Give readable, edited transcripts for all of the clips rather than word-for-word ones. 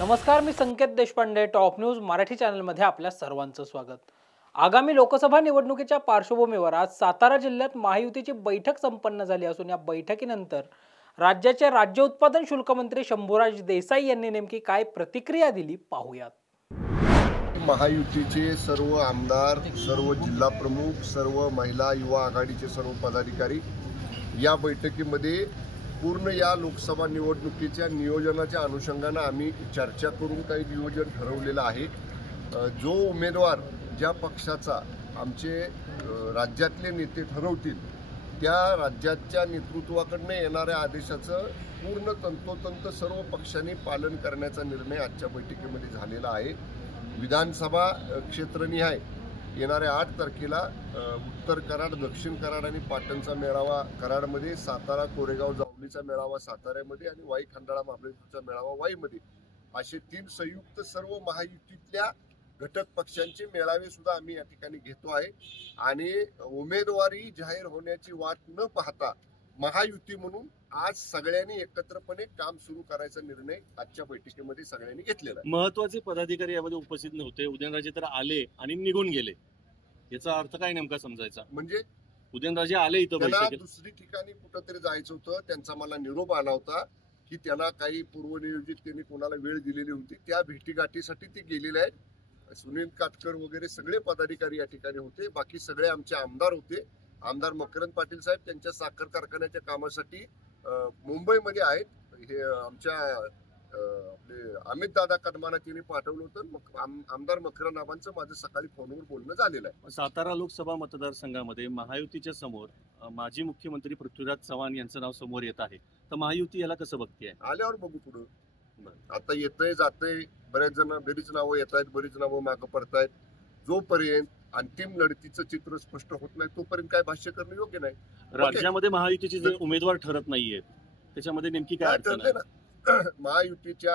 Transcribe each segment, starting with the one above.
नमस्कार, मी संकेत Deshpande. Top news Marathi चॅनलमध्ये आपल्या सर्वांचं स्वागत. आगामी लोकसभा निवडणुकीच्या पार्श्वभूमीवर आज सातारा जिल्ह्यात महायुतीची बैठक संपन्न झाली असून या बैठकीनंतर राज्याचे राज्य उत्पादन शुल्क मंत्री शंभूराज देसाई यांनी नेमकी काय प्रतिक्रिया दिली पाहूयात. महायुतीचे सर्व आमदार, सर्व जिल्हा प्रमुख, सर्व महिला युवा आघाडीचे सर्व पदाधिकारी या बैठकीमध्ये पूर्ण या लोकसभा निवडणुकीच्या नियोजनाच्या अनुषंगाने आम्ही चर्चा करून काही नियोजन ठरवलेलं आहे. जो उमेदवार ज्या पक्षाचा आमचे राज्यातले नेते ठरवतील त्या राज्याच्या नेतृत्वाकडून येणाऱ्या आदेशाचं पूर्ण तंतोतंत सर्व पक्षांनी पालन करण्याचा निर्णय आजच्या बैठकीमध्ये झालेला आहे. विधानसभा क्षेत्रनिहाय येणाऱ्या 8 तारखेला उत्तर कराड, दक्षिण कराड आणि पाटणचा मेळावा कराडमध्ये, सातारा कोरेगाव जावलीचा मेळावा साताऱ्यामध्ये आणि वाई खंडाळा महाबळेश्वरचा मेळावा वाईमध्ये असे 3 संयुक्त सर्व महायुतीतल्या घटक पक्षांचे मेळावे सुद्धा आम्ही या ठिकाणी घेतो आहे. आणि उमेदवारी जाहीर होण्याची वाट न पाहता महायुती म्हणून आज सगळ्यांनी एकत्रपणे काम सुरू करायचा निर्णय आजच्या बैठकीमध्ये सगळ्यांनी घेतलेला आहे. महत्वाचे पदाधिकारी यामध्ये उपस्थित नव्हते. उदयनराजे तर आले आणि निघून गेले, याचा अर्थ काय नेमका समजायचा? म्हणजे उदयनराजे आले इथं, त्यांना दुसरी ठिकाणी कुठंतरी जायचं होतं. त्यांचा मला निरोप आला होता की त्यांना काही पूर्वनियोजित त्यांनी कोणाला वेळ दिलेली होती, त्या भेटीगाठीसाठी ते गेलेले आहेत. सुनील काटकर वगैरे सगळे पदाधिकारी या ठिकाणी होते. बाकी सगळे आमचे आमदार होते. आमदार मकरंद पाटील साहेब त्यांच्या साखर कारखान्याच्या कामासाठी मुंबईमध्ये आहेत. हे आमच्या आपले अमित दादा कदमाना त्यांनी पाठवलं होतं. आमदार मकरंद आबांचं माझं सकाळी फोनवर बोलणं झालेलं आहे. सातारा लोकसभा मतदारसंघामध्ये महायुतीच्या समोर माजी मुख्यमंत्री पृथ्वीराज चव्हाण यांचं नाव समोर येत आहे, तर महायुती याला कसं बघते? आल्यावर बघू पुढं. आता येतंय जातंय, बरीच नावं येत आहेत, बरीच नावं मागं पडतायत. जोपर्यंत अंतिम लढतीचं चित्र स्पष्ट होत नाही तोपर्यंत काय भाष्य करणं योग्य नाही. राज्यामध्ये महायुतीचे जे उमेदवार ठरत नाहीये त्याच्यामध्ये नेमकी काय अडचण आहे? महायुतीच्या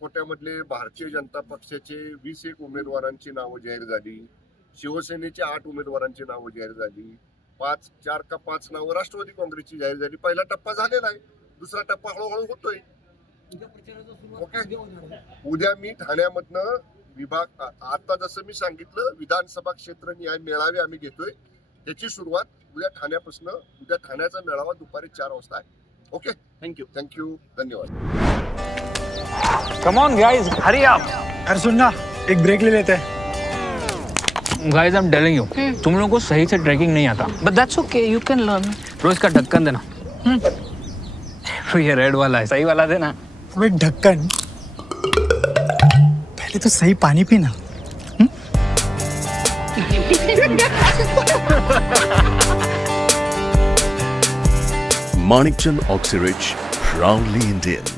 कोट्यामधले भारतीय जनता पक्षाचे 21 उमेदवारांची नावं जाहीर झाली. शिवसेनेचे 8 उमेदवारांची नावं जाहीर झाली. 4 का 5 नावं राष्ट्रवादी काँग्रेसची जाहीर झाली. पहिला टप्पा झालेला आहे, दुसरा टप्पा हळूहळू होतोय. ओके, उद्या मी ठाण्यामधनं विभाग, आता जसं मी सांगितलं विधानसभा क्षेत्र न्याय मेळावे आम्ही घेतोय. त्याची सुरुवात उद्या ठाण्यापासून, उद्या ठाण्याचा मेळावा दुपारी 4 वाजता आहे. ओके, थँक्यू, धन्यवाद. कम ऑन गाइस, हरी आप. अरे सुन ना, एक ब्रेक ले लेते हैं. Guys, I am telling you, तुम लोगों को सही से ट्रैकिंग नहीं आता. But that's okay, you can learn. रोज का ढक्कन देना. ये रेड वाला है, सही वाला देना. अबे ढक्कन, पहले तो सही पानी पीना. Manikchand Oxyrich, proudly Indian.